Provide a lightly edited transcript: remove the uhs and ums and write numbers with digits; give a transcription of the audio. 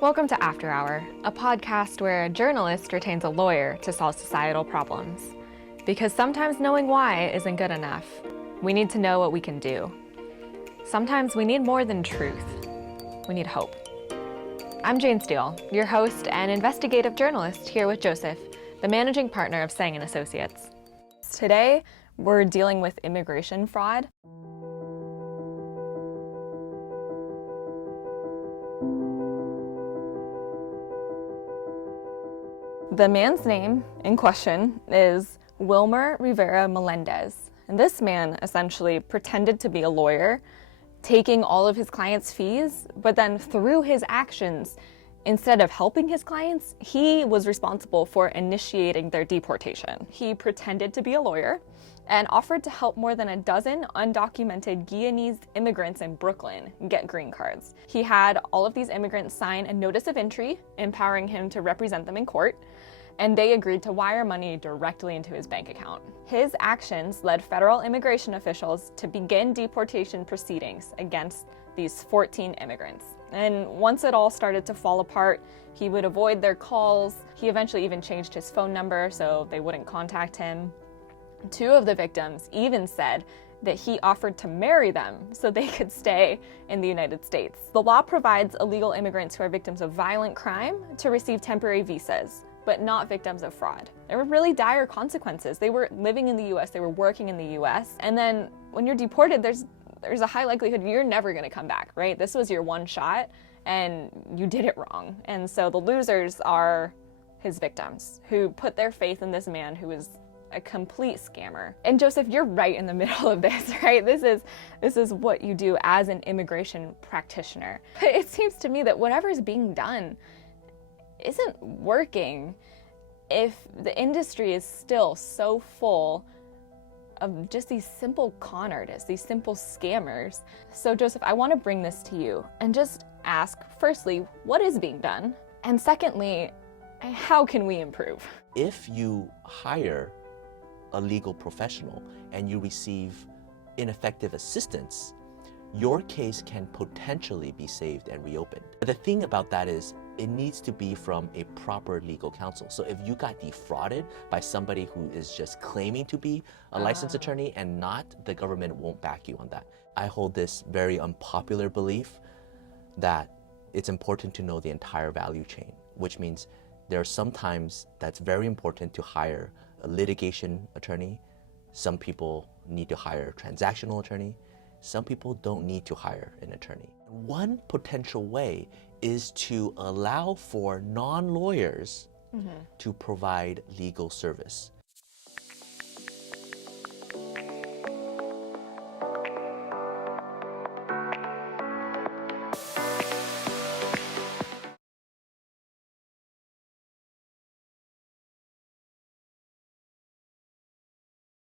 Welcome to After Hour, a podcast where a journalist retains a lawyer to solve societal problems. Because sometimes knowing why isn't good enough. We need to know what we can do. Sometimes we need more than truth. We need hope. I'm Jane Steele, your host and investigative journalist here with Joseph, the managing partner of Tsang & Associates. Today, we're dealing with immigration fraud. The man's name in question is Wilmer Rivera Melendez. And this man essentially pretended to be a lawyer, taking all of his clients' fees, but then through his actions, instead of helping his clients, he was responsible for initiating their deportation. He pretended to be a lawyer and offered to help more than a dozen undocumented Guyanese immigrants in Brooklyn get green cards. He had all of these immigrants sign a notice of entry, empowering him to represent them in court, and they agreed to wire money directly into his bank account. His actions led federal immigration officials to begin deportation proceedings against these 14 immigrants. And once it all started to fall apart, he would avoid their calls. He eventually even changed his phone number so they wouldn't contact him. Two of the victims even said that he offered to marry them so they could stay in the United States. The law provides illegal immigrants who are victims of violent crime to receive temporary visas, but not victims of fraud. There were really dire consequences. They were living in the US, they were working in the US, and then when you're deported, there's a high likelihood you're never gonna come back, right? This was your one shot, and you did it wrong. And so the losers are his victims, who put their faith in this man who was a complete scammer. And Joseph, you're right in the middle of this, right? This is what you do as an immigration practitioner. But it seems to me that whatever's being done isn't working if the industry is still so full of just these simple con artists, these simple scammers. So Joseph, I want to bring this to you and just ask, firstly, what is being done? And secondly, how can we improve? If you hire a legal professional and you receive ineffective assistance, your case can potentially be saved and reopened. But the thing about that is, it needs to be from a proper legal counsel. So if you got defrauded by somebody who is just claiming to be a licensed attorney and not, the government won't back you on that. I hold this very unpopular belief that it's important to know the entire value chain, which means there are some times that's very important to hire a litigation attorney. Some people need to hire a transactional attorney. Some people don't need to hire an attorney. One potential way is to allow for non-lawyers to provide legal service.